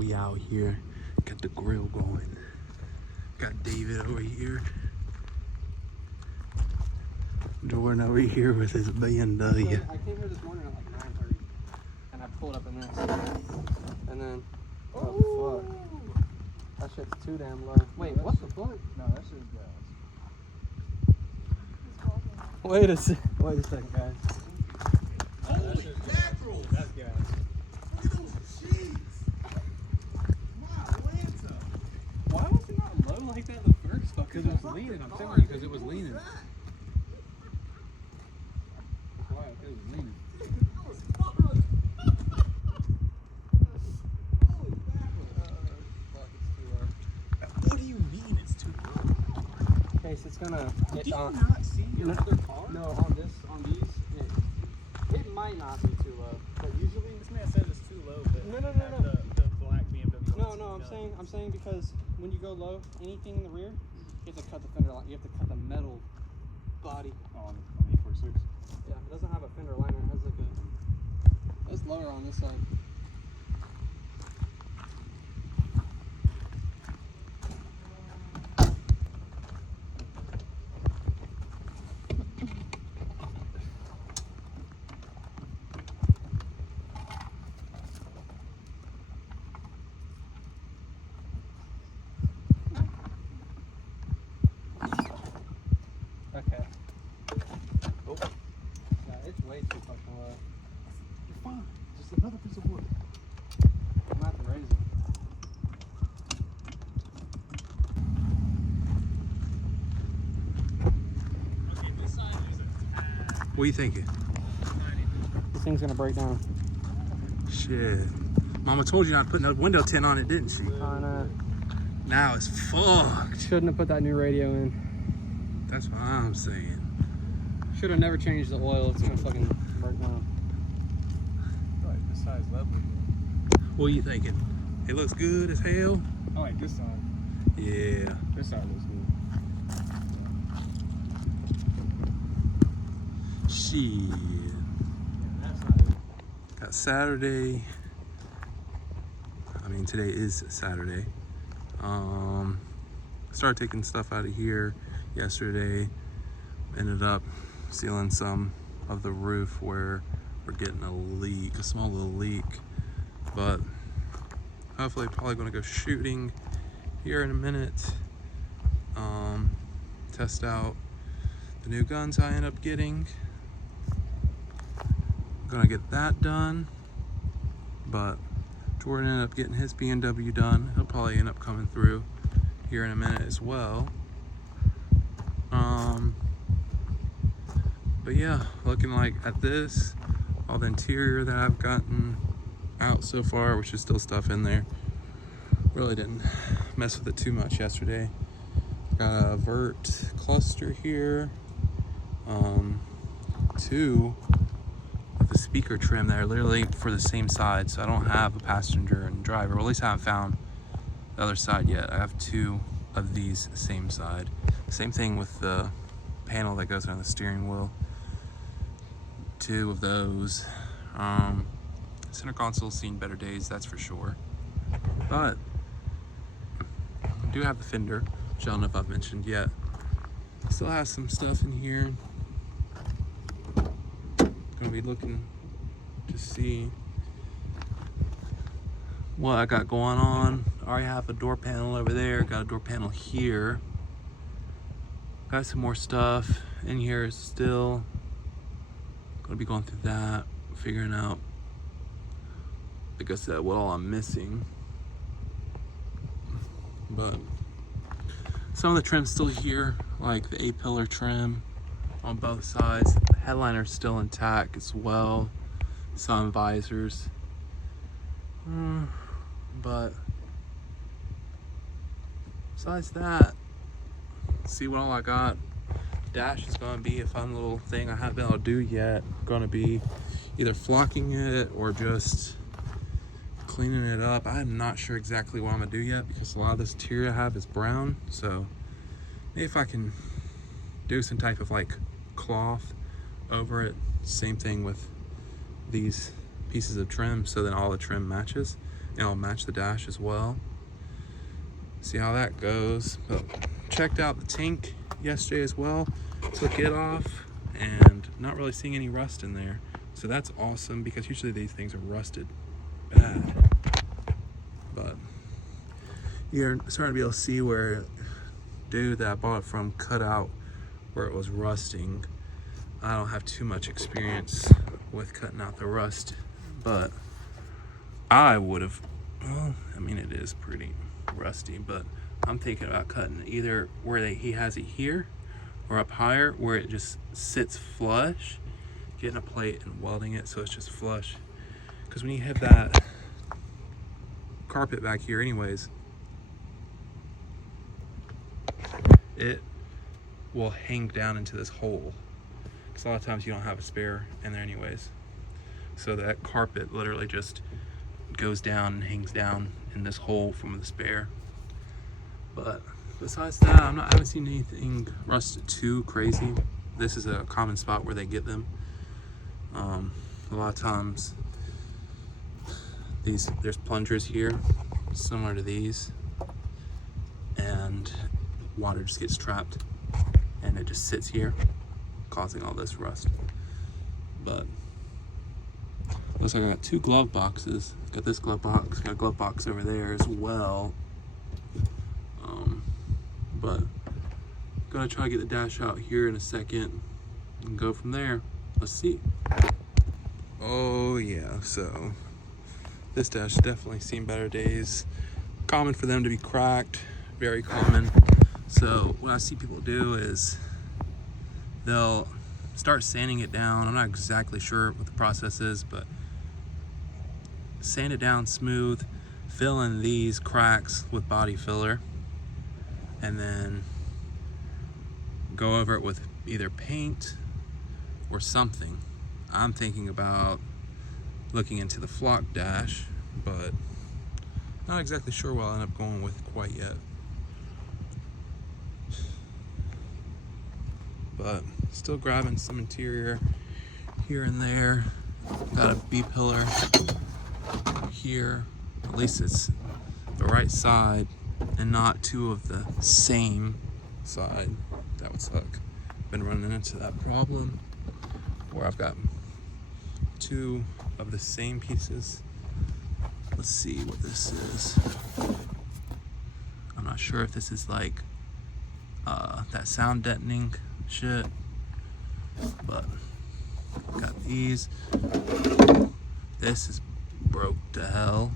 We out here, got the grill going. Got David over here. Jordan over here with his BMW. So I came here this morning at like 9:30, and I pulled up in this, and then oh fuck, that shit's too damn low. Wait, what the fuck? No, that shit's gas. Wait a second, guys. That shit's natural. That's gas. Look at those cheeks. My Atlanta. Why was it not low like that the first fucking? Because it was leaning. I'm telling you, because it was leaning. That's why it was leaning. What do you mean it's too low? Okay, so it's gonna. Do you not see your other car? No, on these, it might not be too low, but usually. This man says it's too low, but No. the black BMW. No, I'm saying because when you go low, anything in the rear, you have to cut the fender line. You have to cut the metal body. On 846. Yeah, it doesn't have a fender liner. It has like a. It's lower on this side. Okay. Oh, Yeah, it's way too fucking low. you're fine. Just another piece of wood. I'm gonna have to raise it. What are you thinking? This thing's gonna break down. Shit. Mama told you not to put no window tint on it, didn't she? On Now it's fucked. shouldn't have put that new radio in. That's what I'm saying. Should have never changed the oil. It's gonna fucking break down. Right, this side's lovely. What are you thinking? It looks good as hell? I like this side. Yeah. This side looks good. Shit. That's not it. Got Saturday. I mean, today is Saturday. Started taking stuff out of here yesterday. Ended up sealing some of the roof where we're getting a leak, a small little leak. But hopefully probably gonna go shooting here in a minute. Test out the new guns I end up getting. Gonna get that done, but Jordan ended up getting his BMW done. He'll probably end up coming through here in a minute as well. But yeah, looking like at this, all the interior that I've gotten out so far, which is still stuff in there. Really didn't mess with it too much yesterday. Got a vert cluster here. Two of the speaker trim that are literally for the same side, so I don't have a passenger and driver, or at least I haven't found the other side yet. I have two of these same side. Same thing with the panel that goes on the steering wheel. Two of those. Center console's seen better days, that's for sure. But I do have the fender, which I don't know if I've mentioned yet. Still have some stuff in here. Gonna be looking to see what I got going on. I already have a door panel over there, got a door panel here. Got some more stuff in here still. Gonna be going through that, figuring out, like I said, what all I'm missing. But some of the trim's still here, like the A-pillar trim on both sides. The headliner's still intact as well. Some visors. But besides that, see what all I got. Dash is gonna be a fun little thing I haven't been able to do yet. Gonna be either flocking it or just cleaning it up. I'm not sure exactly what I'm gonna do yet because a lot of this interior I have is brown. So maybe if I can do some type of like cloth over it. Same thing with these pieces of trim, so then all the trim matches. and I'll match the dash as well. See how that goes. But checked out the tank yesterday as well. Took it off and not really seeing any rust in there. So that's awesome because usually these things are rusted bad. But you're starting to be able to see where dude that I bought it from cut out where it was rusting. I don't have too much experience with cutting out the rust, but I would have, well, I mean, it is pretty rusty, but I'm thinking about cutting either where he has it here or up higher where it just sits flush, getting a plate and welding it so it's just flush. Because when you have that carpet back here anyways, it will hang down into this hole. Because a lot of times you don't have a spare in there anyways. So that carpet literally just goes down and hangs down in this hole from the spare. But besides that, I haven't seen anything rusted too crazy. This is a common spot where they get them. A lot of times there's plungers here similar to these, and water just gets trapped and it just sits here causing all this rust. But looks like I got 2 glove boxes. Got this glove box, got a glove box over there as well. But gonna try to get the dash out here in a second and go from there. Let's see. Oh yeah, so this dash definitely seen better days. Common for them to be cracked, very common. So what I see people do is they'll start sanding it down. I'm not exactly sure what the process is, but sand it down smooth, fill in these cracks with body filler, and then go over it with either paint or something. I'm thinking about looking into the flock dash, but not exactly sure what I'll end up going with quite yet. But still grabbing some interior here and there. Got a B-pillar here. At least it's the right side and not 2 of the same side. That would suck. Been running into that problem where I've got 2 of the same pieces. Let's see what this is. I'm not sure if this is like that sound deadening shit, but got these. This is broke to hell,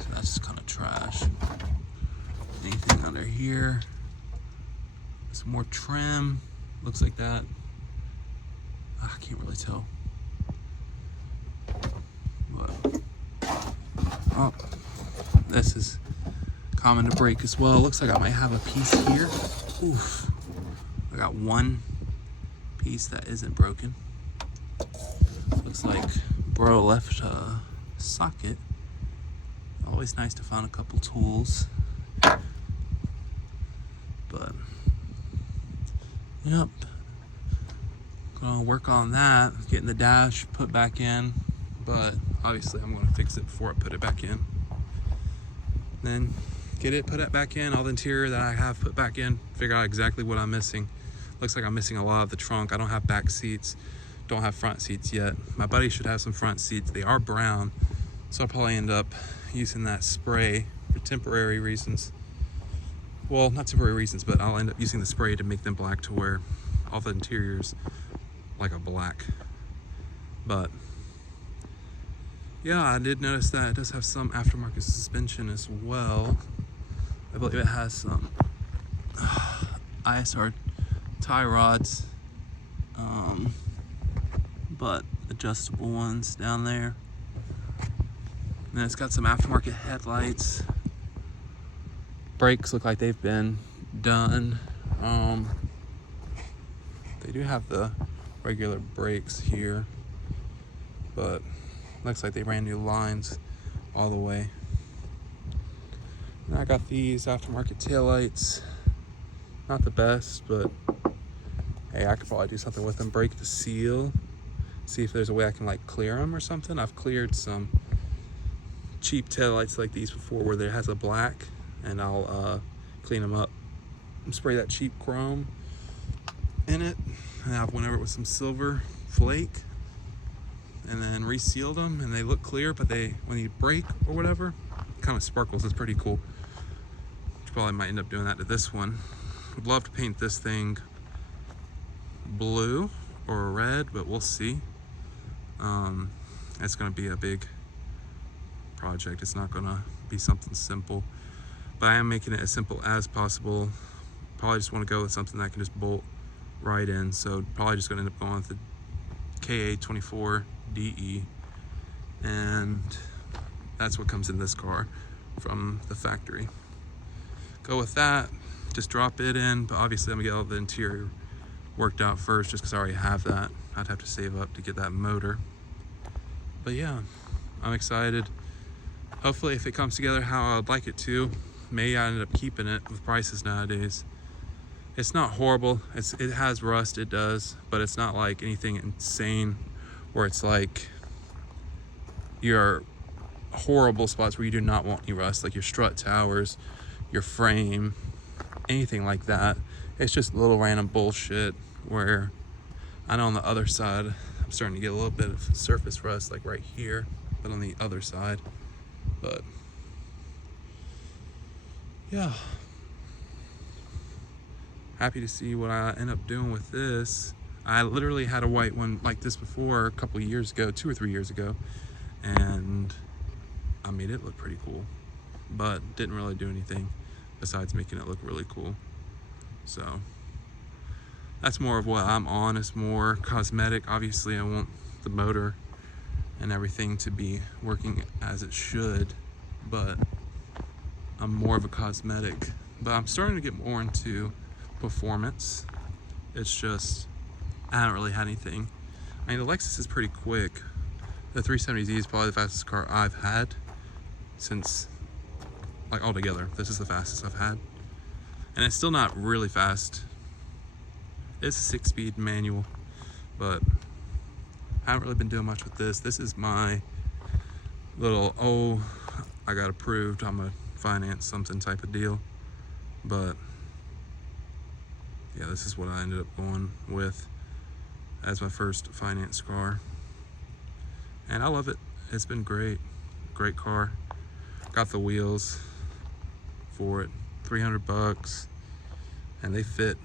so that's kind of trash. Anything under here? Some more trim. Looks like that. I can't really tell. But, oh, this is common to break as well. Looks like I might have a piece here. Oof. I got 1 piece that isn't broken. Looks like bro left a socket. Always nice to find a couple tools. But, yep. Gonna work on that, getting the dash put back in. But obviously I'm gonna fix it before I put it back in. Then get it, put it back in, all the interior that I have put back in, figure out exactly what I'm missing. Looks like I'm missing a lot of the trunk. I don't have back seats, don't have front seats yet. My buddy should have some front seats. They are brown, so I'll probably end up using that spray for temporary reasons. Well, not temporary reasons, but I'll end up using the spray to make them black to where all the interior's like a black. But yeah, I did notice that it does have some aftermarket suspension as well. I believe it has some ISR tie rods, but adjustable ones down there. And then it's got some aftermarket headlights. Brakes look like they've been done. They do have the regular brakes here, but looks like they ran new lines all the way. And I got these aftermarket taillights. Not the best, but hey, I could probably do something with them. Break the seal. See if there's a way I can like clear them or something. I've cleared some cheap taillights like these before where there has a black, and I'll clean them up and spray that cheap chrome in it, and I have one over it with some silver flake, and then resealed them, and they look clear, but they, when you break or whatever, it kind of sparkles. It's pretty cool. Probably might end up doing that to this one. Would love to paint this thing blue or red, but we'll see. It's gonna be a big project. It's not gonna be something simple, but I am making it as simple as possible. Probably just want to go with something that I can just bolt right in, so probably just gonna end up going with the KA24DE, and that's what comes in this car from the factory. Go with that, just drop it in, but obviously I'm gonna get all the interior worked out first just because I already have that. I'd have to save up to get that motor. But yeah, I'm excited. Hopefully if it comes together how I'd like it to, maybe I end up keeping it with prices nowadays. It's not horrible. It has rust, it does, but it's not like anything insane where it's like your horrible spots where you do not want any rust, like your strut towers, your frame, anything like that. It's just little random bullshit where I know on the other side I'm starting to get a little bit of surface rust, like right here, but on the other side. But yeah, happy to see what I end up doing with this. I literally had a white one like this before a couple years ago, 2 or 3 years ago, and I made it look pretty cool, but didn't really do anything besides making it look really cool. So that's more of what I'm on. It's more cosmetic. Obviously I want the motor and everything to be working as it should, but I'm more of a cosmetic. But I'm starting to get more into performance. It's just I haven't really had anything. I mean, the Lexus is pretty quick. The 370Z is probably the fastest car I've had since, like, altogether. This is the fastest I've had, and it's still not really fast. It's a 6-speed manual, but I haven't really been doing much with this. This is my little, oh, I got approved, I'm gonna finance something type of deal. But yeah, this is what I ended up going with as my first finance car, and I love it. It's been great. Great car. Got the wheels for it, $300, and they fit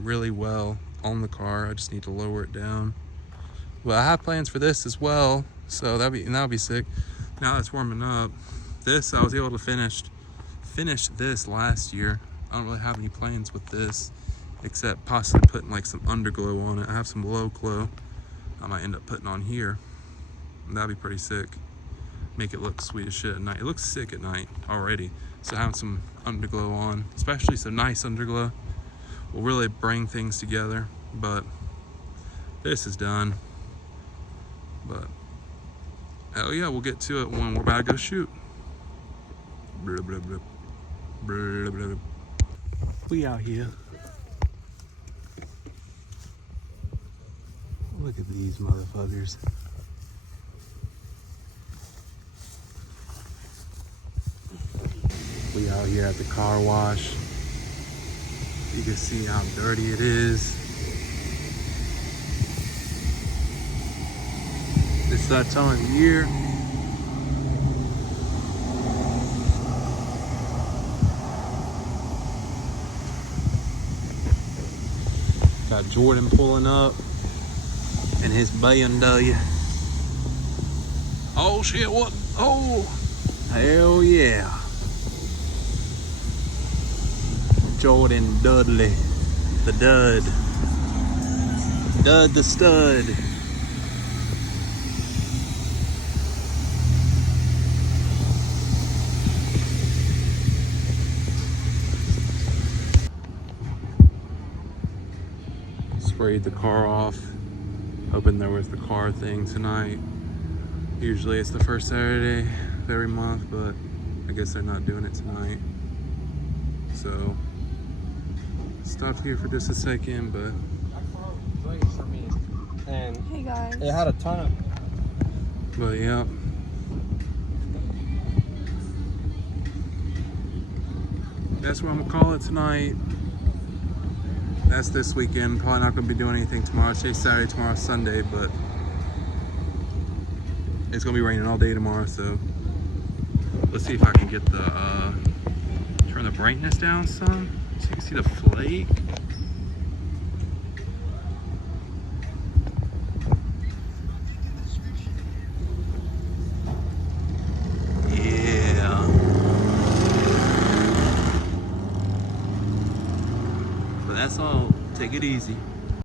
really well on the car. I just need to lower it down. Well, I have plans for this as well, so that'll be sick. Now that it's warming up, this I was able to finish this last year. I don't really have any plans with this except possibly putting like some underglow on it. I have some low glow I might end up putting on here, and that'd be pretty sick. Make it look sweet as shit at night. It looks sick at night already, so having some underglow on, especially some nice underglow, will really bring things together. But this is done. But hell yeah, we'll get to it when we're about to go shoot. Blah, blah, blah. Blah, blah, blah. We out here. Look at these motherfuckers. We out here at the car wash. You can see how dirty it is. It's that time of year. Got Jordan pulling up and his BMW. Oh shit, what? Oh, hell yeah. Jordan Dudley, the dud. Dud the stud. Sprayed the car off, hoping there was the car thing tonight. Usually it's the first Saturday of every month, but I guess they're not doing it tonight. So stopped here for just a second, but Waiting for me, and Hey guys. it had a ton of. yeah, that's where I'm gonna call it tonight. That's this weekend. Probably not gonna be doing anything tomorrow. Today's Saturday, tomorrow's Sunday, but it's gonna be raining all day tomorrow, so let's see if I can get the turn the brightness down some so you can see the flake. Yeah. But that's all. Take it easy.